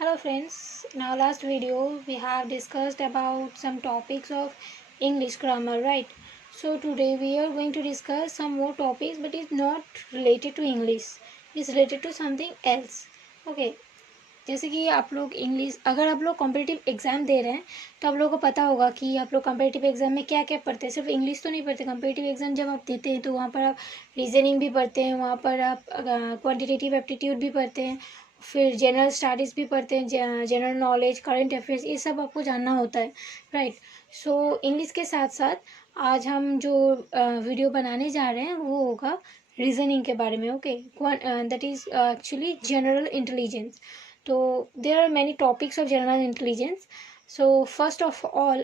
Hello friends, in our last video we have discussed about some topics of English grammar, right? So today we are going to discuss some more topics, but it's not related to English, it's related to something else. Okay, जैसे कि आप लोग English, अगर आप लोग competitive exam दे रहे हैं तो आप लोगों को पता होगा कि आप लोग कॉम्पिटिटिव एग्ज़ाम में क्या क्या पढ़ते हैं। सिर्फ इंग्लिश तो नहीं पढ़ते, कॉम्पिटिटिव एग्ज़ाम जब आप देते हैं तो वहाँ पर आप रीजनिंग भी पढ़ते हैं, वहाँ पर आप क्वांटिटेटिव एप्टीट्यूड भी पढ़ते हैं, फिर जनरल स्टडीज़ भी पढ़ते हैं, जनरल नॉलेज, करंट अफेयर्स, ये सब आपको जानना होता है, राइट। सो इंग्लिश के साथ साथ आज हम जो वीडियो बनाने जा रहे हैं वो होगा रीजनिंग के बारे में। Okay, that is actually general intelligence. So there are many topics of general intelligence. So first of all,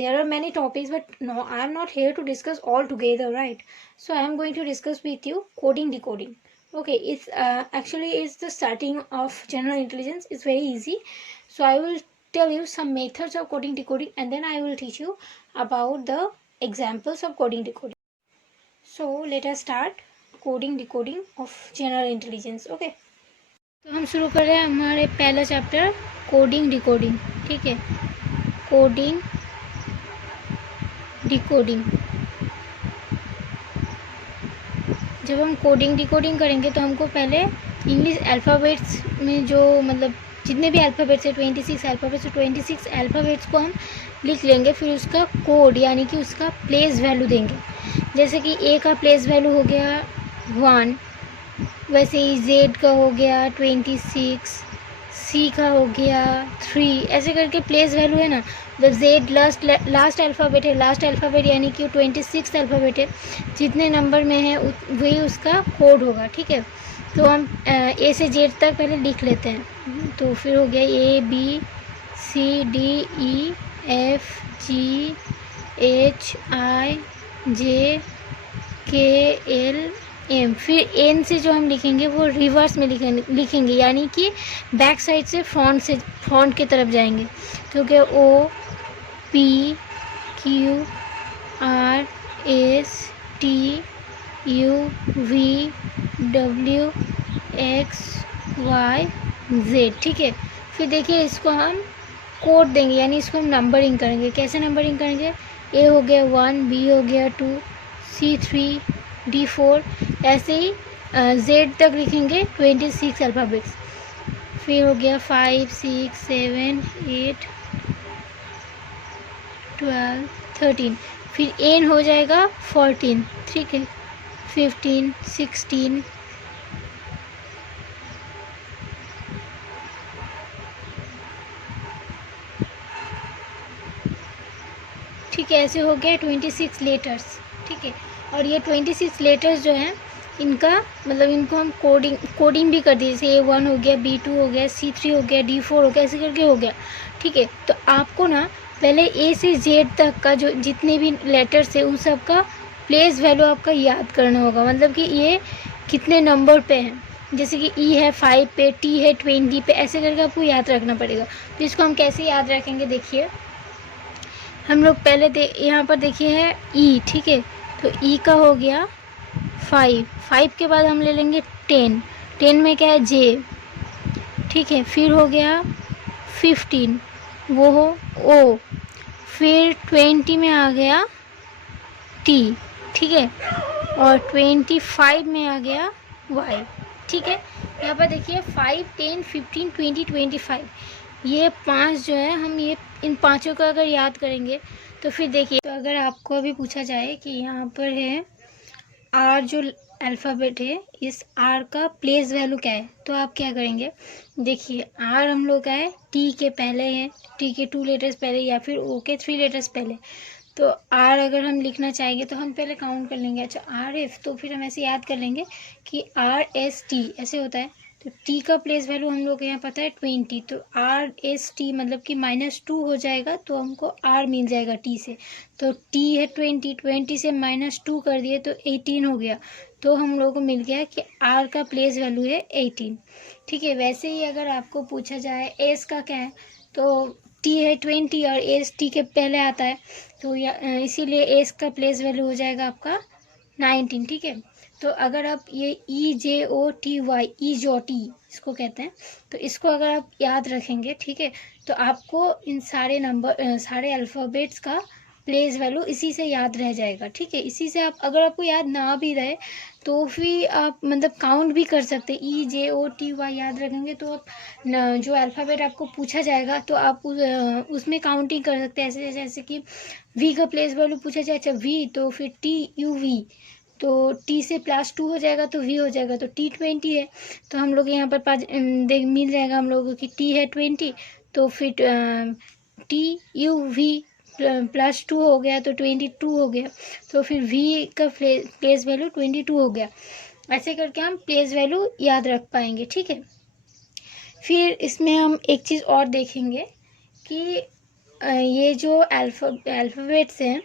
there are many topics, but no, I am not here to discuss all together, right? So I am going to discuss with you coding decoding. Okay, it's actually it's the starting of general intelligence. It's very easy. So I will tell you some methods of coding decoding, and then I will teach you about the examples of coding decoding. So let us start coding decoding of general intelligence. Okay. तो हम शुरू कर रहे हैं हमारे पहला chapter coding decoding. ठीक है, कोडिंग डिकोडिंग. जब हम कोडिंग डिकोडिंग करेंगे तो हमको पहले इंग्लिश अल्फ़ाबेट्स में जो मतलब जितने भी अल्फ़ाबेट्स है 26 अल्फ़ाबेट्स, 26 अल्फ़ाबेट्स को हम लिख लेंगे. फिर उसका कोड यानी कि उसका प्लेस वैल्यू देंगे. जैसे कि ए का प्लेस वैल्यू हो गया 1, वैसे ही जेड का हो गया 26, सी का हो गया 3, ऐसे करके प्लेस वैल्यू है ना. जब जेड लास्ट अल्फ़ाबेट है, लास्ट अल्फ़ाबेट यानी कि 26 अल्फ़ाबेट है, जितने नंबर में है वही उसका कोड होगा. ठीक है, तो हम ए से जेड तक पहले लिख लेते हैं. तो फिर हो गया A B C D E F G H I J K L M. फिर एन से जो हम लिखेंगे वो रिवर्स में लिखेंगे यानी कि बैक साइड से फ्रंट की तरफ जाएंगे. तो क्या O P Q R S T U V W X Y Z. ठीक है, फिर देखिए इसको हम कोड देंगे यानी इसको हम नंबरिंग करेंगे. कैसे नंबरिंग करेंगे? ए हो गया 1, बी हो गया 2, सी 3, डी 4, ऐसे ही जेड तक लिखेंगे 26 अल्फ़ाबेट्स. फिर हो गया 5, 6, 7, 8, 12, 13. फिर एन हो जाएगा 14. ठीक है, 15, 16, ठीक है, ऐसे हो गया 26 लेटर्स. ठीक है, और ये 26 लेटर्स जो हैं इनका मतलब इनको हम कोडिंग भी कर दिए. जैसे A1 हो गया, B2 हो गया, C3 हो गया, D4 हो गया, ऐसे करके हो गया. ठीक है, तो आपको ना पहले A से Z तक का जो जितने भी लेटर्स है उन सब का प्लेस वैल्यू आपका याद करना होगा. मतलब कि ये कितने नंबर पे हैं. जैसे कि E है 5 पे, T है 20 पे, ऐसे करके आपको याद रखना पड़ेगा. तो इसको हम कैसे याद रखेंगे? देखिए हम लोग पहले यहाँ पर देखिए है E. ठीक है, तो E का हो गया 5 के बाद हम ले लेंगे 10 में क्या है J. ठीक है, फिर हो गया 15, वो हो O. फिर 20 में आ गया T. ठीक है, और 25 में आ गया Y. ठीक है, यहाँ पर देखिए 5, 10, 15, 20, 25, ये 5 जो है हम ये इन पांचों का अगर याद करेंगे तो फिर देखिए, तो अगर आपको अभी पूछा जाए कि यहाँ पर है R जो अल्फ़ाबेट है, इस R का प्लेस वैल्यू क्या है, तो आप क्या करेंगे? देखिए R हम लोग का है T के पहले है, T के 2 लेटर्स पहले या फिर O के 3 लेटर्स पहले. तो R अगर हम लिखना चाहेंगे तो हम पहले काउंट कर लेंगे. अच्छा RF, तो फिर हम ऐसे याद कर लेंगे कि RST ऐसे होता है. तो T का प्लेस वैल्यू हम लोग को यहाँ पता है 20, तो RST मतलब कि -2 हो जाएगा तो हमको R मिल जाएगा T से. तो T है 20 से -2 कर दिए तो 18 हो गया. तो हम लोगों को मिल गया कि R का प्लेस वैल्यू है 18. ठीक है, वैसे ही अगर आपको पूछा जाए S का क्या है, तो T है 20 और S T के पहले आता है, तो इसीलिए S का प्लेस वैल्यू हो जाएगा आपका 19. ठीक है, तो अगर आप ये EJOTY EJOTY इसको कहते हैं, तो इसको अगर आप याद रखेंगे, ठीक है, तो आपको इन सारे नंबर सारे अल्फ़ाबेट्स का प्लेस वैल्यू इसी से याद रह जाएगा, ठीक है। इसी से आप, अगर आपको याद ना भी रहे तो फिर आप मतलब काउंट भी कर सकते हैं। EJOTY याद रखेंगे तो आप जो अल्फ़ाबेट आपको पूछा जाएगा तो आप उसमें काउंटिंग कर सकते हैं। ऐसे जैसे कि V का प्लेस वैल्यू पूछा जाए, अच्छा V, तो फिर TUV, तो T से +2 हो जाएगा तो V हो जाएगा, तो T20 है। तो हम लोग यहाँ पर देख मिल जाएगा हम लोगों की T है 20, तो फिर TUV +2 हो गया तो 22 हो गया, तो फिर V का प्लेस वैल्यू 22 हो गया। ऐसे करके हम प्लेस वैल्यू याद रख पाएंगे, ठीक है। फिर इसमें हम एक चीज़ और देखेंगे कि ये जो अल्फ़ाबेट्स हैं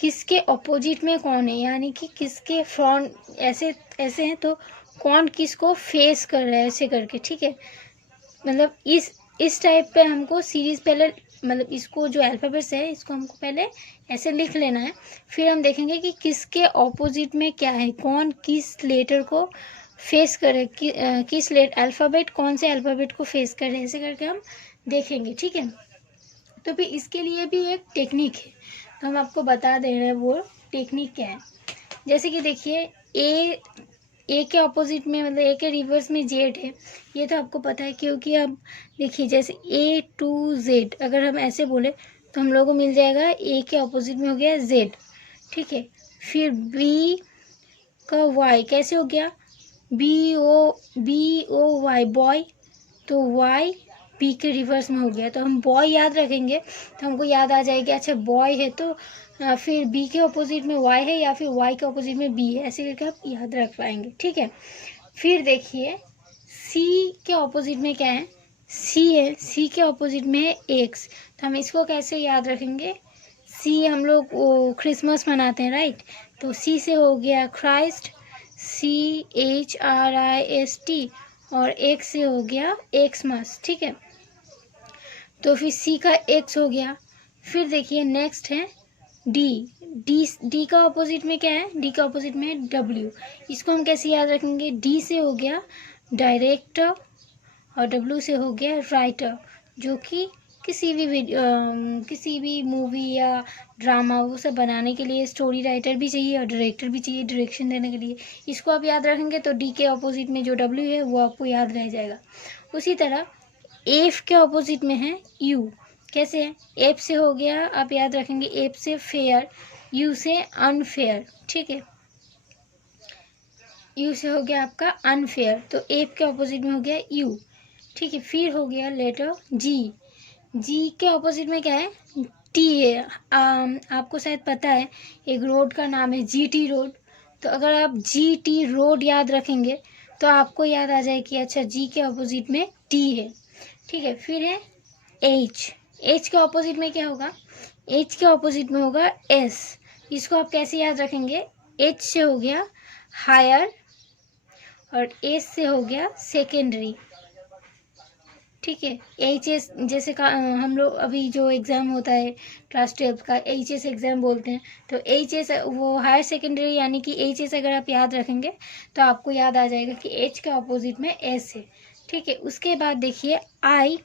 किसके ऑपोजिट में कौन है, यानी कि किसके फ्रंट ऐसे ऐसे हैं तो कौन किसको फेस कर रहा है, ऐसे करके, ठीक है। मतलब इस टाइप पे हमको सीरीज़ पहले, मतलब इसको जो अल्फ़ाबेट्स है इसको हमको पहले ऐसे लिख लेना है, फिर हम देखेंगे कि किसके ऑपोजिट में क्या है, कौन किस लेटर को फेस करे, किस अल्फ़ाबेट कौन से अल्फ़ाबेट को फेस करे, ऐसे करके हम देखेंगे, ठीक है। तो फिर इसके लिए भी एक टेक्निक है, तो हम आपको बता दे रहे हैं वो टेक्निक क्या है। जैसे कि देखिए ए के ऑपोजिट में, मतलब ए के रिवर्स में जेड है, ये तो आपको पता है, क्योंकि अब देखिए जैसे A to Z अगर हम ऐसे बोले तो हम लोगों को मिल जाएगा ए के ऑपोजिट में हो गया Z, ठीक है। फिर B का Y कैसे हो गया, BOY बॉय, तो Y B के रिवर्स में हो गया, तो हम बॉय याद रखेंगे तो हमको याद आ जाएगा, अच्छा बॉय है तो फिर B के ऑपोजिट में Y है या फिर Y के ऑपोजिट में B है, ऐसे करके आप याद रख पाएंगे, ठीक है। फिर देखिए C के ऑपोजिट में क्या है, C है, C के ऑपोजिट में है X, तो हम इसको कैसे याद रखेंगे, C हम लोग वो क्रिसमस मनाते हैं, राइट, तो C से हो गया क्राइस्ट, CHRIST, और X से हो गया एक्समस, ठीक है। तो फिर C का X हो गया। फिर देखिए नेक्स्ट है D का ऑपोजिट में क्या है, D का ऑपोजिट में है W, इसको हम कैसे याद रखेंगे, D से हो गया डायरेक्टर और W से हो गया राइटर, जो कि किसी भी मूवी या ड्रामा वो सब बनाने के लिए स्टोरी राइटर भी चाहिए और डायरेक्टर भी चाहिए डायरेक्शन देने के लिए। इसको आप याद रखेंगे तो D के ऑपोजिट में जो W है वो आपको याद रह जाएगा। उसी तरह F के ऑपोजिट में है U, कैसे है, F से हो गया, आप याद रखेंगे F से फेयर, U से अनफेयर, ठीक है, U से हो गया आपका अनफेयर, तो F के ऑपोजिट में हो गया U, ठीक है। फिर हो गया लेटर G के ऑपोजिट में क्या है, T है। आपको शायद पता है एक रोड का नाम है GT रोड, तो अगर आप GT रोड याद रखेंगे तो आपको याद आ जाए कि अच्छा G के ऑपोजिट में T है, ठीक है। फिर है H के ऑपोजिट में क्या होगा, H के ऑपोजिट में होगा S, इसको आप कैसे याद रखेंगे, H से हो गया हायर और S से हो गया सेकेंडरी, ठीक है। HS जैसे का हम लोग अभी जो एग्ज़ाम होता है क्लास 12 का HS एग्ज़ाम बोलते हैं, तो HS वो हायर सेकेंडरी, यानी कि HS अगर आप याद रखेंगे तो आपको याद आ जाएगा कि H के ऑपोजिट में S है, ठीक है। उसके बाद देखिए I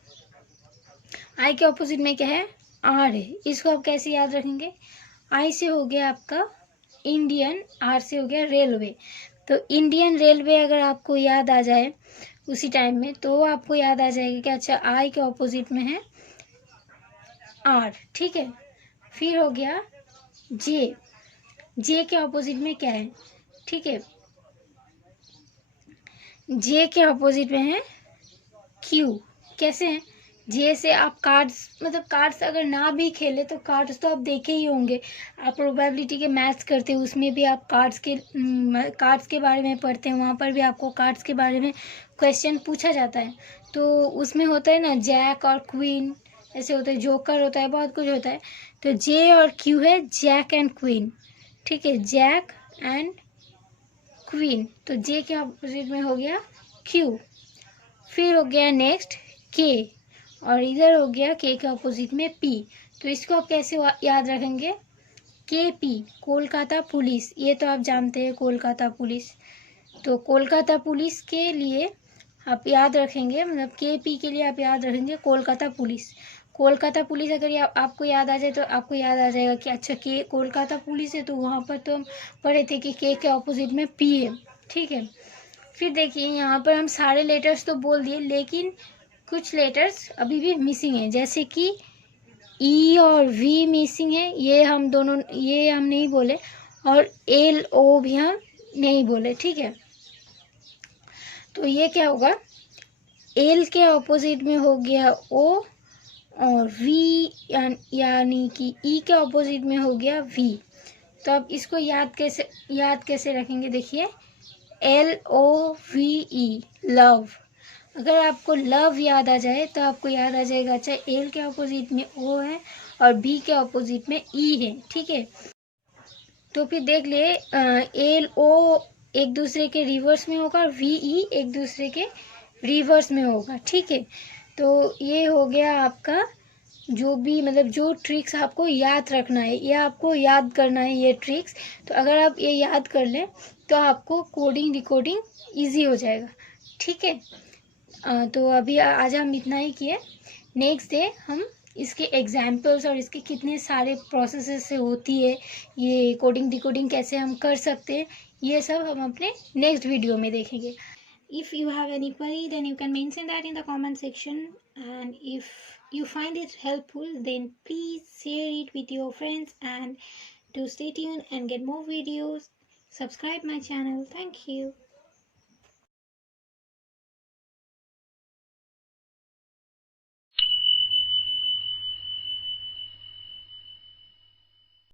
के ऑपोजिट में क्या है, R है, इसको आप कैसे याद रखेंगे, I से हो गया आपका इंडियन, R से हो गया रेलवे, तो इंडियन रेलवे अगर आपको याद आ जाए उसी टाइम में तो आपको याद आ जाएगा कि अच्छा I के ऑपोजिट में है R, ठीक है। फिर हो गया J के ऑपोजिट में क्या है, ठीक है, J के ऑपोजिट में है Q, कैसे है, J से आप कार्ड्स, मतलब कार्ड्स अगर ना भी खेले तो कार्ड्स तो आप देखे ही होंगे, आप प्रोबेबिलिटी के मैथ्स करते हैं उसमें भी आप कार्ड्स के बारे में पढ़ते हैं, वहाँ पर भी आपको कार्ड्स के बारे में क्वेश्चन पूछा जाता है, तो उसमें होता है ना जैक और क्वीन, ऐसे होता है, जोकर होता है, बहुत कुछ होता है, तो J और Q है जैक एंड क्वीन, ठीक है, जैक एंड क्वीन, तो J के अपोजिट में हो गया Q। फिर हो गया नेक्स्ट K, और इधर हो गया K के अपोजिट में P, तो इसको आप कैसे याद रखेंगे, KP कोलकाता पुलिस, ये तो आप जानते हैं कोलकाता पुलिस। तो कोलकाता पुलिस के लिए आप याद रखेंगे, मतलब KP के लिए आप याद रखेंगे कोलकाता पुलिस। कोलकाता पुलिस अगर आपको याद आ जाए तो आपको याद आ जाएगा कि अच्छा के कोलकाता पुलिस है, तो वहाँ पर तो हम पढ़े थे कि के ऑपोजिट में P है, ठीक है। फिर देखिए यहाँ पर हम सारे लेटर्स तो बोल दिए, लेकिन कुछ लेटर्स अभी भी मिसिंग है, जैसे कि E और V मिसिंग है, ये हम नहीं बोले, और LO भी हम नहीं बोले, ठीक है। तो ये क्या होगा, L के ऑपोजिट में हो गया O, और V यानी कि E के ऑपोजिट में हो गया V। तो अब इसको याद कैसे रखेंगे, देखिए LOVE लव। अगर आपको लव याद आ जाए तो आपको याद आ जाएगा अच्छा L के ऑपोजिट में O है और B के ऑपोजिट में E है, ठीक है। तो फिर देख लिए LO एक दूसरे के रिवर्स में होगा और VE एक दूसरे के रिवर्स में होगा, ठीक है। तो ये हो गया आपका जो भी, मतलब जो ट्रिक्स आपको याद रखना है या आपको याद करना है ये ट्रिक्स, तो अगर आप ये याद कर लें तो आपको कोडिंग डिकोडिंग ईजी हो जाएगा, ठीक है। तो अभी आज हम इतना ही किए। नेक्स्ट डे हम इसके एग्जाम्पल्स और इसके कितने सारे प्रोसेसेस से होती है ये कोडिंग डिकोडिंग, कैसे हम कर सकते हैं, ये सब हम अपने नेक्स्ट वीडियो में देखेंगे। If you have any query, then you can mention that in the comment section, and if you find it helpful, then please share it with your friends, and to stay tuned and get more videos, subscribe my channel. Thank you.